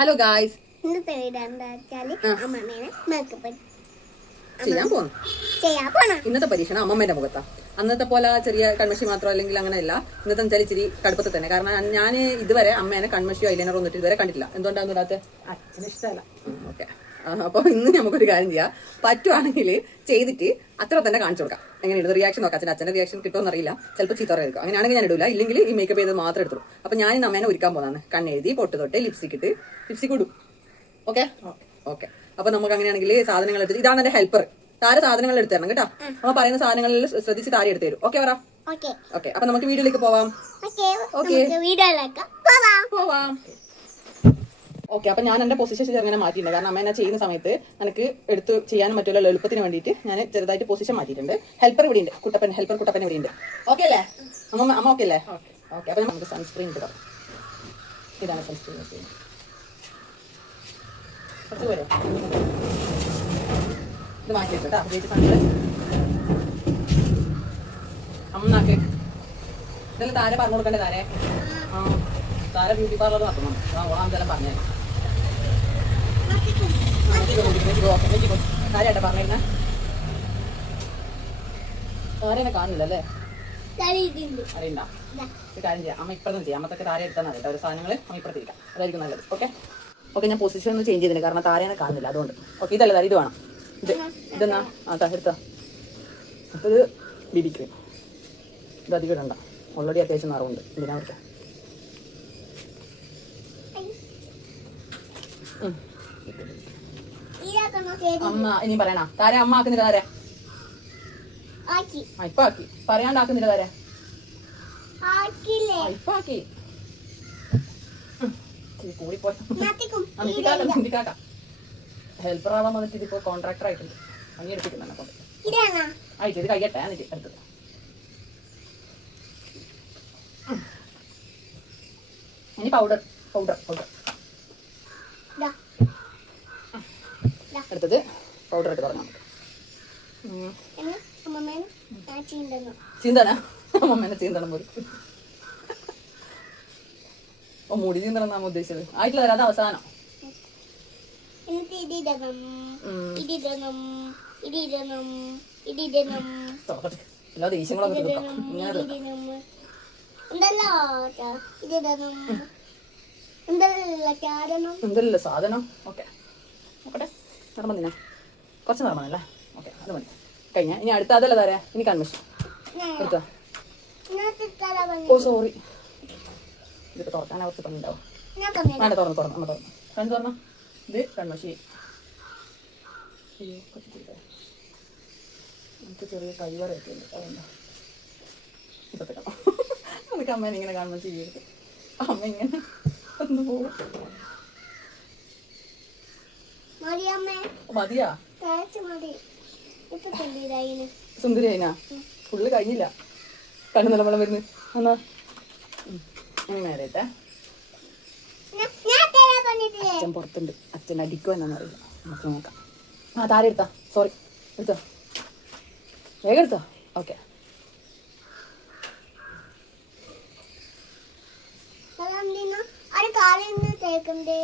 Hello guys, ഇന്നത്തെ പരീക്ഷണം അമ്മമ്മേന്റെ മുഖത്താ. അന്നത്തെ പോലെ ചെറിയ കൺമഷി മാത്രം അല്ലെങ്കിൽ അങ്ങനെയല്ല. ഇന്നത്തെ വെച്ചാൽ ഇച്ചിരി കടുപ്പത്തിൽ തന്നെ. കാരണം ഞാൻ ഇതുവരെ അമ്മേനെ കൺമഷിയോ ഐലൈനറോ ഒന്നിട്ട് ഇതുവരെ കണ്ടിട്ടില്ല. എന്തുകൊണ്ടാന്ന് ഇടാത്ത അച്ഛന് ഇഷ്ടമല്ല. ഓക്കെ, അപ്പോൾ ഇന്ന് നമുക്കൊരു കാര്യം ചെയ്യാം. പറ്റുവാണെങ്കിൽ ചെയ്തിട്ട് അത്ര തന്നെ കാണിച്ചു കൊടുക്കാം. എങ്ങനെയാണ് റിയാക്ഷൻ നോക്കാം. അച്ഛൻ്റെ റിയാക്ഷൻ കിട്ടുമെന്ന് അറിയില്ല. ചിലപ്പോൾ ചീത്ത എടുക്കും. അങ്ങനെയാണെങ്കിൽ ഞാൻ ഇടില്ല. ഇല്ലെങ്കിൽ ഈ മേക്കപ്പ് ചെയ്ത് മാത്രം എടുത്തു. അപ്പോൾ ഞാൻ ഇന്ന് അമ്മേനെ ഒരുക്കാൻ പോകുന്നതാണ്. കണ്ണെഴുതി പൊട്ട് തൊട്ട് ലിപ്സ്റ്റിക് ഇട്ട് ലിപ്സ്റ്റിക് ഇടും. Okay okay. അപ്പൊ നമുക്ക് അങ്ങനെയാണെങ്കിൽ സാധനങ്ങൾ എടുത്തിട്ട് ഇതാണ് എന്റെ ഹെൽപ്പർ. താര സാധനങ്ങൾ എടുത്തു തരണം കേട്ടോ. അമ്മ പറയുന്ന സാധനങ്ങളിൽ ശ്രദ്ധിച്ച് താര എടുത്തു തരും. ഓക്കെ പറ. ഓക്കെ, അപ്പൊ നമുക്ക് വീഡിയോയിലേക്ക് പോവാം. പോവാം. ഓക്കെ, അപ്പൊ ഞാൻ എന്റെ പൊസിഷൻ ചെറുങ്ങനെ മാറ്റിയിട്ടുണ്ട്. കാരണം അമ്മ എന്നെ ചെയ്യുന്ന സമയത്ത് എനിക്ക് എടുത്ത് ചെയ്യാനും മറ്റുള്ള എളുപ്പത്തിന് വേണ്ടിയിട്ട് ഞാൻ ചെറുതായിട്ട് പൊസിഷൻ മാറ്റിയിട്ടുണ്ട്. ഹെൽപ്പർ ഇവിടെ ഉണ്ട്. ഹെൽപ്പർ കുട്ടപ്പൻ ഇവിടെ ഉണ്ട്. ഓക്കെ അല്ലേ അമ്മ? ഓക്കെ അല്ലേ? ഓക്കെ, അപ്പൊ നമുക്ക് സൺസ്ക്രീൻ ഇട്ട്. ഇതാണ് സൺസ്ക്രീൻ. പോരെ, ഇത് മാറ്റി വെച്ചോട്ടാ. അമ്മക്ക് ഇതെല്ലാം താരെ പറഞ്ഞു കൊടുക്കണ്ടേ? താരെ താര ബ്യൂട്ടി പാർലർ നടത്തണം. ഓളാം ഇതെല്ലാം പറഞ്ഞേ. താരേട്ടാ പറഞ്ഞിരുന്ന താരേനെ കാണുന്നില്ല അല്ലേ? അറിയണ്ട. ഒരു കാര്യം ചെയ്യാം. അമ്മ ഇപ്പുറത്തും ചെയ്യാം. അമ്മത്തൊക്കെ താര എടുത്താൽ മതി. ഒരു സാധനങ്ങൾ അമ്മ ഇപ്പുറത്തിരിക്കാം. അതായിരിക്കും നല്ലത്. ഓക്കെ ഓക്കെ, ഞാൻ പൊസിഷൻ ഒന്ന് ചേഞ്ച് ചെയ്തില്ല. കാരണം താരേനെ കാണുന്നില്ല, അതുകൊണ്ട്. ഓക്കെ, ഇതല്ല താര, ഇത് വേണം. ഇതെന്നാ എടുത്താ. അപ്പോൾ ഇത് ബിബി ക്രീം. ഇത് അധികം ഇടണ്ട. ഓൾറെഡി അത്യാവശ്യം നിറവുണ്ട്. ഇതിനാ അവർക്ക് അമ്മ ഇനി പറയണ താര അമ്മ ആക്കുന്നില്ല. താര ഇപ്പൊ ആക്കി. പറയാണ്ടാക്കുന്നില്ല. താര ഇപ്പൊ ആക്കി. കൂടിപ്പോയി. ഹെൽപ്പർ ആവാൻ വന്നിട്ട് ഇതിപ്പോ കോൺട്രാക്ടർ ആയിട്ടുണ്ട്. പണി എടുപ്പിക്കുന്നതിനെ കൊണ്ട് ആയിട്ട് ഇത് കഴിയട്ടെ. എന്നിട്ട് അടുത്തത് ഇനി പൗഡർ. അടുത്തത് പൗഡർ ഇട്ട് തുടങ്ങാം. ചീന്തന അമ്മമ്മേനെ ചീന്തണം പോലും. ഓ, മുടി ചീന്തണം എന്നാണ് ഉദ്ദേശിച്ചത്. ആയിട്ടില്ല, അത് അവസാനം. എല്ലാ ദേഷ്യങ്ങളൊക്കെ എന്തല്ല സാധനം. ഓക്കെ നോക്കട്ടെ. നടന്നു തിന്നാ കുറച്ച് നടന്നല്ലേ? ഓക്കെ, അത് മതി. കഴിഞ്ഞ ഇനി അടുത്ത അതല്ല തരാ. ഇനി കൺമഷി എടുത്താ. ഓ സോറി, ഇതിപ്പോ തുറക്കാൻ കുറച്ച് പണിണ്ടാവും. വേണ്ട, തുറന്നു അമ്മ തുറന്നു. കണ്ണു തുറന്നോ. ഇത് കൺമഷി. നമുക്ക് ചെറിയ കൈവറയൊക്കെ ഉണ്ട്. അതുകൊണ്ടാ ഇപ്പത്തെ അതൊക്കെ അമ്മേനെ ഇങ്ങനെ കാണുമ്പോൾ ചെയ്യരുത്. അമ്മ ഇങ്ങനെ ഒന്ന് പോകും. മതിയാ? സുന്ദരിയായിനാ? ഫുള്ള് കഴിഞ്ഞില്ല. കണ്ണു നിലവളം വരുന്നു. എന്നാ നേരത്തെ അച്ഛൻ പുറത്തുണ്ട്. അച്ഛൻ അടിക്കോ എന്നാന്ന് അറിയില്ല. നമുക്ക് നോക്കാം. താര എടുത്താ. സോറി, എടുത്തോ. വേഗം എടുത്തോ. ഓക്കെ,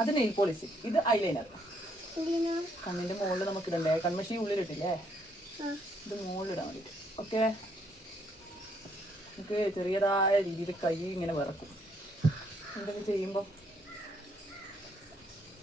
അത് നെയിൽ പോളിഷ്. ഇത് ഐലൈനർ. കണ്ണിന്റെ മുകളിൽ നമുക്ക് ഇടണ്ടേ? കൺമഷി ഉള്ളിലിട്ടില്ലേ? ഇത് മുകളിലിടാൻ വേണ്ടിട്ട്. ഓക്കെ, നമുക്ക് ചെറിയതായ രീതിയിൽ കൈ ഇങ്ങനെ വിറക്കും എന്തെങ്കിലും ചെയ്യുമ്പോ.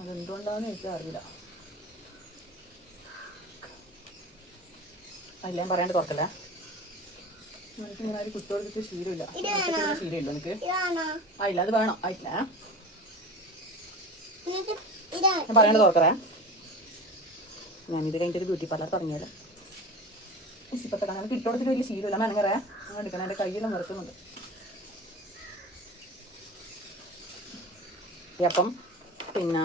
അതെന്തുകൊണ്ടാന്ന് ചോദിച്ചാൽ അറിയില്ല. അല്ല, ഞാൻ പറയാണ്ട് തുറക്കല്ലേ. എനിക്ക് ഇങ്ങനെ ഒരു കുട്ടികൾക്ക് ശീലമില്ല. ശീലമില്ല എനിക്ക്. ആയില്ല, അത് വേണം. ആയിട്ടില്ല, ഞാൻ പറയാണ്ട് തുറക്കറേ. ഞാനിത് കഴിഞ്ഞിട്ട് ബ്യൂട്ടി പാർലർ തുടങ്ങിയാലോ. ഇപ്പത്തെ കാണാൻ ഇട്ടോടത്തിന് വലിയ ശീലമില്ല. മെനങ്ങറേ അങ്ങനെ എടുക്കണം. എൻ്റെ കയ്യെല്ലാം നിറക്കുന്നുണ്ട്. അപ്പം പിന്നെ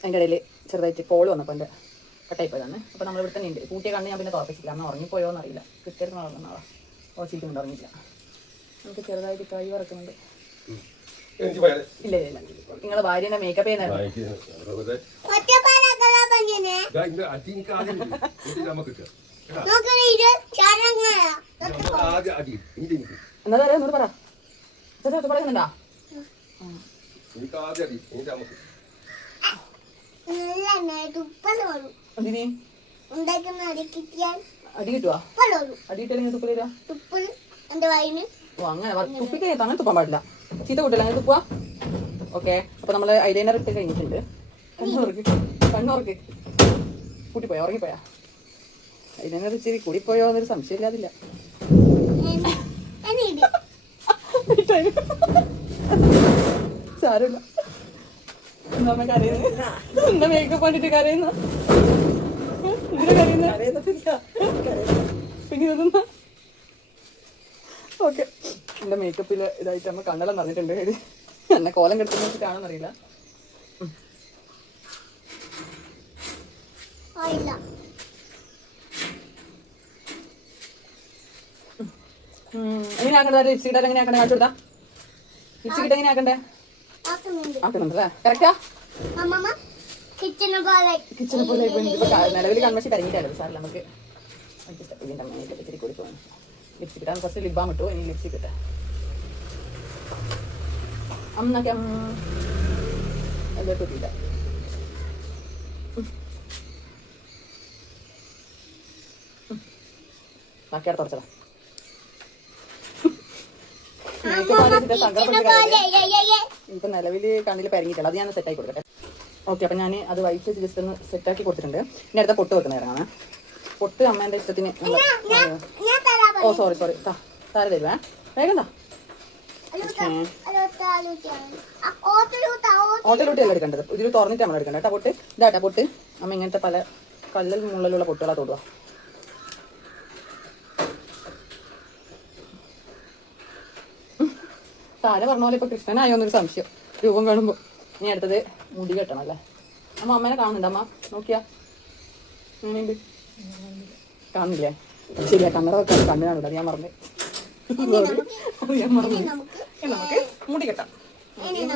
അതിൻ്റെ ഇടയിൽ ചെറുതായിട്ട് കോള് വന്നപ്പോൾ എൻ്റെ കട്ടായിപ്പോയതാണ്. അപ്പോൾ നമ്മൾ ഇവിടെ തന്നെ ഉണ്ട്. കൂട്ടിയ കണ്ണ് ഞാൻ പിന്നെ തുറപ്പിച്ചില്ല. അന്ന് ഉറങ്ങിപ്പോയോന്ന് അറിയില്ല. കൃത്യമായിട്ട് നടന്നതാ. ഓച്ചിരിക്കുന്നുണ്ട്, ഉറങ്ങിയില്ല. നമുക്ക് ചെറുതായിട്ട് കൈ വറക്കുന്നുണ്ട്. ഇല്ല ഇല്ല, നിങ്ങളെ ഭാര്യനെ മേക്കപ്പ് ചെയ്യുന്ന എന്താ പറയാ? എന്നോട് പറ. പറയുന്നുണ്ടാ? എന്തിന് അടി കിട്ടുവാ? അടി കിട്ടിയാൽ തുപ്പൽ തരാ? ഓ അങ്ങനെ തുപ്പിക്ക് അങ്ങനെ തുപ്പാൻ പാടില്ല, ചീത്ത കൂട്ടില്ല, അങ്ങനെ തുപ്പുവാ. ഓക്കെ, അപ്പൊ നമ്മള് ഐലൈനർ ഇട്ട് കഴിഞ്ഞിട്ടുണ്ട്. കണ്ണുറക്ക് കൂട്ടിപ്പോയാ, ഉറങ്ങിപ്പോയാ? ഐലൈനർ ഇച്ചിരി കൂടിപ്പോയോ എന്നൊരു സംശയം ഇല്ലാതില്ല. സാരമില്ല. എന്താ കരയുന്നത്? എന്താ മേക്കപ്പ് കണ്ടിട്ട് കരയുന്ന? പിന്നെ ഇതൊന്നാ ഓക്കെ. എന്റെ മേക്കപ്പില് ഇതായിട്ട് നമ്മ കണ്ണെല്ലാം നിറഞ്ഞിട്ടുണ്ട്. എന്നെ കോലം കെടുത്തുന്ന വെച്ചിട്ടാണെന്നറിയില്ല. എങ്ങനെയാക്കണ്ടേ ലിപ്സ്റ്റിക് ഇട്ടാൽ? എങ്ങനെയാക്കണ്ടേ? കാണിച്ചു കൊടുത്താ ലിപ്സ്റ്റിക് ഇട്ട് എങ്ങനെയാക്കണ്ടേ? ആക്കുന്നുണ്ടല്ലേ? കറക്റ്റാ? കിച്ചനെ പോലെ നിലവിൽ കൺമശി കരങ്ങിട്ടായിരുന്നു സാറിൽ നമുക്ക് ഇച്ചിരി കൂടി പോകണം. ലിപ്സ്റ്റിക് ഇട്ടാൽ ഫസ്റ്റ് ലിപ് ബാം ഇട്ടു, ഇനി ലിപ്സ്റ്റിക് ഇട്ടേ. അമ്മക്ക് എല്ലാം കിട്ടിയില്ല. ബാക്കിയാടെ തുറച്ചതാ. ഇപ്പൊ നിലവില് കണ്ണിൽ പരിങ്ങിയിട്ടുണ്ട്, അത് ഞാൻ സെറ്റാക്കി കൊടുക്കട്ടെ. ഓക്കെ, അപ്പം ഞാൻ അത് വൈറ്റ് ജസ്റ്റ് ഒന്ന് സെറ്റാക്കി കൊടുത്തിട്ടുണ്ട്. ഇനി അടുത്ത പൊട്ട് വെക്കുന്ന ഇറങ്ങാണ്. പൊട്ട് അമ്മേൻ്റെ ഇഷ്ടത്തിന്. ഓ സോറി താര തരുവേ, വേഗം താ. ഓട്ടലൂട്ടി അല്ല എടുക്കേണ്ടത്, ഇതിൽ തുറന്നിട്ട് നമ്മൾ എടുക്കേണ്ട കേട്ടോ പൊട്ട്. ഇതാട്ടാ പൊട്ട്. അമ്മ ഇങ്ങനത്തെ പല കല്ലൽ മുള്ളിലുള്ള പൊട്ടുകളാ തൊടുക. താര പറഞ്ഞ പോലെ ഇപ്പൊ കൃഷ്ണനായോന്നൊരു സംശയം രൂപം കാണുമ്പോ. ഇനി അടുത്തത് മുടി കെട്ടണം അല്ലേ? അമ്മ അമ്മേനെ കാണുന്നുണ്ട്? അമ്മ നോക്കിയാ എങ്ങനെയുണ്ട്? കാണുന്നില്ലേ? ശരിയാ, കണ്ണട വെക്കാൻ കണ്ണ് കാണുന്നുണ്ട്, അത് ഞാൻ മറന്നു. നമുക്ക് മുടി കെട്ടാം.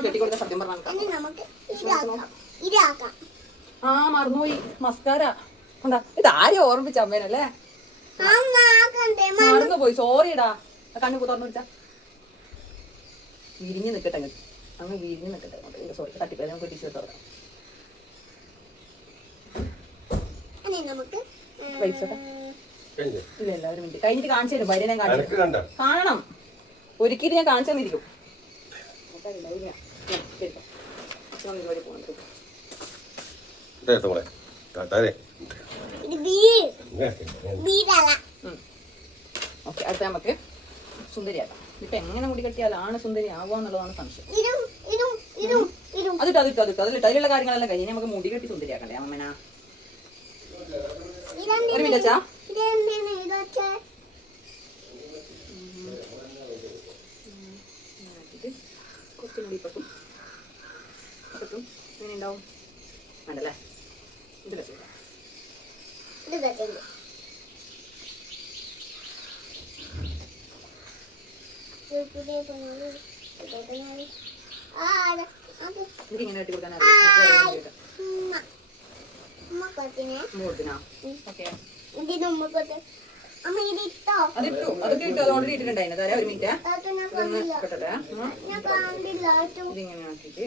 കെട്ടിക്കൊടുത്ത സത്യം പറഞ്ഞാൽ ആ മറന്നുപോയി, മസ്കാര ഉണ്ടാ. ഇത് ആരും ഓർമ്മിച്ച അമ്മേനല്ലേ? മറന്നുപോയി, സോറിടാ. കണ്ണു തുറന്നു വിളിച്ചാ വിരിഞ്ഞ് നിൽക്കട്ടെ, അങ്ങ് വിരിഞ്ഞ് നിൽക്കട്ടെ. സോറി, തട്ടിപ്പോ നമുക്ക് ടീച്ചർ തുറക്കാം. ഇല്ല ഇല്ല, ഒരു മിനിറ്റ് കഴിഞ്ഞിട്ട് കാണിച്ചു തരും. വരെ ഞാൻ കാണിച്ചു കാണണം, ഒരിക്കലും ഞാൻ കാണിച്ചു തന്നിരിക്കും. ഓക്കെ, അടുത്ത നമുക്ക് സുന്ദരിയാക്കാം. ഇപ്പൊ എങ്ങനെ മുടി കെട്ടിയാലാണ് സുന്ദരി ആവുകയെന്നുള്ളതാണ് സംശയം. അതിട്ട് അതിലുള്ള കാര്യങ്ങളെല്ലാം കഴിഞ്ഞ് നമുക്ക് മുടി കെട്ടി സുന്ദരിയാക്കണ്ടേ അമ്മേനാ? ഒരു മിനിറ്റ് അച്ഛാ. കുറച്ച് മുടി പറ്റും എങ്ങനെ ഉണ്ടാവും വേണ്ടല്ലേ? ഇത് വെച്ചില്ല. എനിക്കിങ്ങനെ കെട്ടി കൊടുക്കാൻ അതിട്ടു, അതൊക്കെ ഇട്ടു, അത് ഓൾറെഡി ഇട്ടിട്ടുണ്ടായിരുന്നു. തരാം, ഒരു മിനിറ്റ് കെട്ടട്ടെ. ഇതിങ്ങനെ ആക്കിയിട്ട്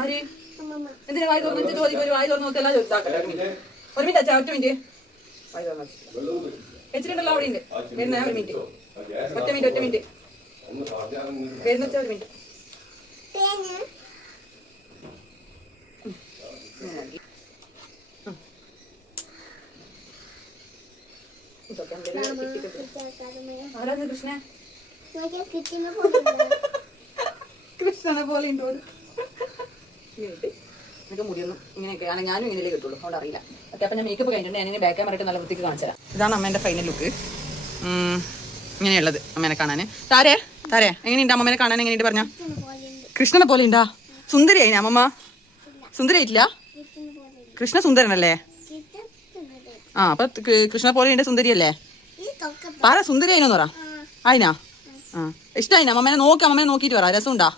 ആര് എന്തിനാ വായി തുറന്നു വെച്ചിട്ട് ഒരു വായി തുറന്നു നോക്കി എല്ലാം ചോദിച്ചാക്കട്ടെ. ഒരു മിനിറ്റ് അച്ഛാ, ഒറ്റ മിനിറ്റ്. വായി തുറന്നു വെച്ചിട്ടുണ്ടല്ലോ, അവിടെ ഉണ്ട്. വരുന്ന ഒരു മിനിറ്റ്, ഒറ്റ മിനിറ്റ് വരുന്ന വെച്ചാൽ ഒരു മിനിറ്റ്. ആരാണ് കൃഷ്ണ? കൃഷ്ണനെ പോലെ ഉണ്ടോ? എനിക്ക് മുടിയൊന്നും ഇങ്ങനെയൊക്കെയാണ്, ഞാനും ഇങ്ങനെയല്ലേ കിട്ടുള്ളൂ, അതുകൊണ്ട് അറിയില്ല. ഓക്കെ, അപ്പം ഞാൻ മേക്കപ്പ് കഴിഞ്ഞിട്ടുണ്ട്. ഞാനിങ്ങനെ ബാക്ക് ക്യാമറ നല്ല വൃത്തിക്ക് കാണിച്ചു തരാം. ഇതാണ് അമ്മേൻ്റെ ഫൈനൽ ലുക്ക്. ഇങ്ങനെയുള്ളത് അമ്മേനെ കാണാൻ. താരേ എങ്ങനെയുണ്ട് അമ്മേനെ കാണാൻ? എങ്ങനെയുണ്ട് പറഞ്ഞ? കൃഷ്ണനെ പോലെ ഉണ്ടാ? സുന്ദരിയായി അമ്മമ്മ? സുന്ദരിയായിട്ടില്ല? കൃഷ്ണ സുന്ദരനല്ലേ? ആ, അപ്പൊ കൃഷ്ണ പോലെ ഉണ്ട്, സുന്ദരിയല്ലേ? പറ സുന്ദരിയായിനോന്ന് പറ. ആയിനാ? ആ, ഇഷ്ടമായിനാ? അമ്മേനെ നോക്കി, അമ്മേനെ നോക്കിയിട്ട് പറ, രസമുണ്ടാ?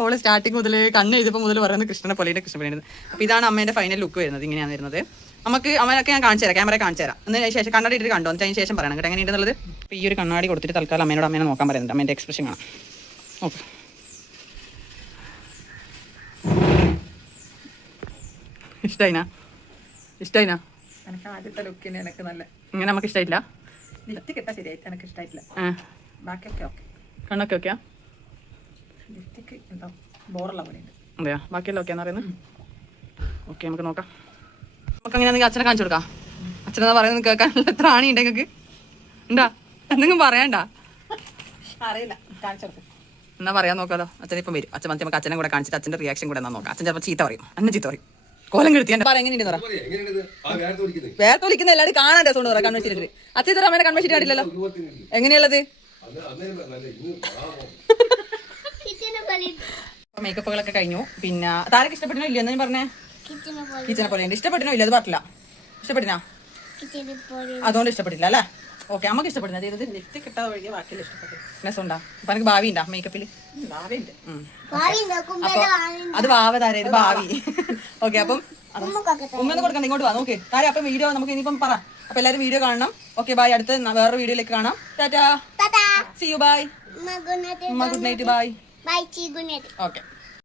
അവള് സ്റ്റാർട്ടിങ് മുതൽ കണ്ണ് എഴുതിയപ്പോൾ മുതൽ പറയുന്നത് കൃഷ്ണനെ പോലെ കൃഷ്ണ പോലെ. അപ്പൊ ഇതാണ് അമ്മേന്റെ ഫൈനൽ ലുക്ക് വരുന്നത്. ഇങ്ങനെയാണ് വരുന്നത്. നമുക്ക് അമ്മേനൊക്കെ ഞാൻ കാണിച്ചു തരാം, ക്യാമറ കാണിച്ചു തരാം. അതിന് ശേഷം കണ്ണാടി ഇട്ട് കണ്ടോ, അതിന് ശേഷം പറയണം കേട്ടോ എങ്ങനെയുണ്ടെന്നുള്ളത്. അപ്പോൾ ഈ ഒരു കണ്ണാടി കൊടുത്തിട്ട് തൽക്കാലം അമ്മേനോട് അമ്മേനെ നോക്കാൻ പറയുന്നുണ്ട്. അമ്മേന്റെ എക്സ്പ്രഷൻ കാണാം. ഓക്കെ. ഇഷ്ടായിനാ എനിക്ക് ആദ്യത്തെ ലുക്കിന് എനിക്ക് നല്ല ഇങ്ങനെ നമുക്ക് ഇഷ്ടമായില്ല. ലിഫ്റ്റ് കിട്ടാൻ ശരിയായിട്ട് എനിക്ക് ഇഷ്ടമായിട്ടില്ല. ബാക്കിയൊക്കെ ഓക്കെ. കണ്ണൊക്കെ ഓക്കെയാ? ലിഫ്റ്റിക്ക് എന്തോ ബോറുള്ള പോലെയുണ്ട്. അതെയാ? ബാക്കിയെല്ലാം ഓക്കെയാന്ന് പറയുന്നത്? ഓക്കെ, നമുക്ക് നോക്കാം. നമുക്ക് അങ്ങനെ അച്ഛനെ കാണിച്ചു കൊടുക്കാം. അച്ഛനെന്താ പറയുന്നത് കേൾക്കാൻ എത്ര ആണി ഉണ്ട് നിങ്ങൾക്ക്? ഉണ്ടാ എന്തെങ്കിലും പറയണ്ട? അറിയില്ല, കാണിച്ചെടുക്കും. എന്നാ പറയാൻ നോക്കാലോ. അച്ഛൻ ഇപ്പം വരും. അച്ഛൻ നമുക്ക് അച്ഛനെ കൂടെ കാണിച്ചിട്ട് അച്ഛൻ്റെ റിയാക്ഷൻ കൂടെ എന്നാ നോക്കാം. അച്ഛൻ ചിലപ്പോൾ ചീത്ത പറയും, അന്നെ ചീത്ത പറയും. കോലം കെടുത്തി എന്റെ പറയാം എങ്ങനെയുണ്ടെന്ന് പറ. വേർത്ത് വിളിക്കുന്ന എല്ലാവരും കാണാൻ രസമുണ്ട് പറയാം. കൺവെൻഷൻ അച്ഛൻ ഇത്ര അമ്മേനെ കൺവെൻഷൻ കണ്ടില്ലല്ലോ. എങ്ങനെയുള്ളത്? മേക്കപ്പുകളൊക്കെ കഴിഞ്ഞു. പിന്നെ താരക്ക് ഇഷ്ടപ്പെട്ടോ ഇല്ല എന്ന് പറഞ്ഞേ? കിച്ചനെ പോലെ ഉണ്ട്. ഇഷ്ടപ്പെട്ടോ ഇല്ല? അത് പറഞ്ഞില്ല. ഇഷ്ടപ്പെട്ടിനാ? അതുകൊണ്ട് ഇഷ്ടപ്പെട്ടില്ല അല്ലേ? ഓക്കെ, നമുക്ക് ഇഷ്ടപ്പെടുന്നത് ചെയ്തത് ലിഫ്റ്റ് കിട്ടാതെ ഒഴികെ ബാക്കിയെല്ലാം ഇഷ്ടപ്പെട്ടു. രസമുണ്ടാ? അപ്പൊ എനിക്ക് ഭാവി ഉണ്ടാ മേക്കപ്പില്? ഭാവിയുണ്ട്. അപ്പൊ അത് ഭാവ താര ഭാവി. ഓക്കെ, അപ്പം ഉമ്മൊന്നും കൊടുക്കണ്ട, ഇങ്ങോട്ട് വാ. നോക്ക് താര. അപ്പം വീഡിയോ നമുക്ക് ഇനിയിപ്പം പറ. അപ്പൊ എല്ലാവരും വീഡിയോ കാണണം. Okay, bye. അടുത്ത വേറൊരു വീഡിയോയിലേക്ക് കാണാം. ടാറ്റാ, see you, bye. Good night, bye. Okay.